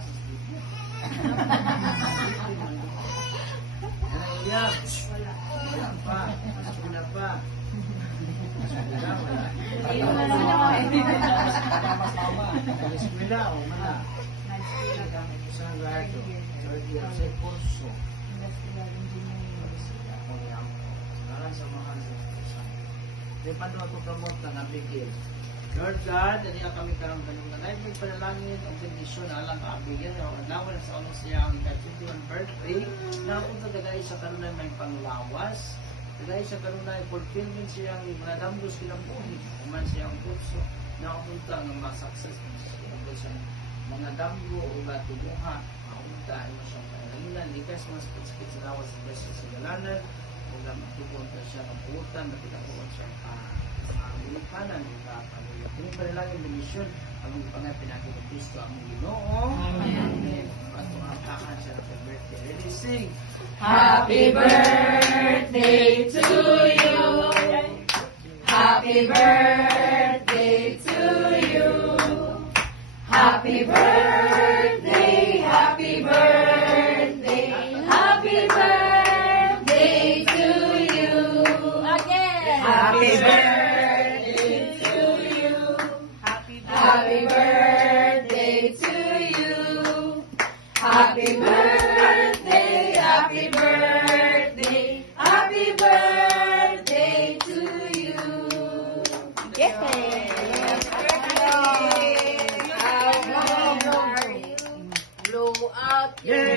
sa speaker. Iyak. Iyak pa. Wala pa. Bismillah o mana. Isang gardo. Third year sa kurso. Sekarang sa mga di pa doon ako promote na nabigil. Lord God, dali kami karang ganun na live may panalangin ang bendisyon na alang kaabigyan o adlawan sa unang siya ang 51 birthday na punta dagay sa kanunay may panglawas dagay sa kanunay fulfillment siya ang manadambos silang buhay kuman siya ang kurso na kapunta ng masakses siya sa mga damgo o batubuha makapunta ay masyang panalangin likas mga sakit sa lawas sa beses sa galanan o matubon siya ng putan na pinakuhan siya kanan kini panalangin ng misyon ang mga pinagi ng Kristo ang Ginoo. Amen. At makakaan siya ng birthday. Ready, sing. Happy birthday to you. Happy birthday to you. Happy birthday, happy birthday, happy birthday to you. Again. Happy birthday. Happy birthday to you. Happy birthday, happy birthday, happy birthday to you. Yes. Blow out your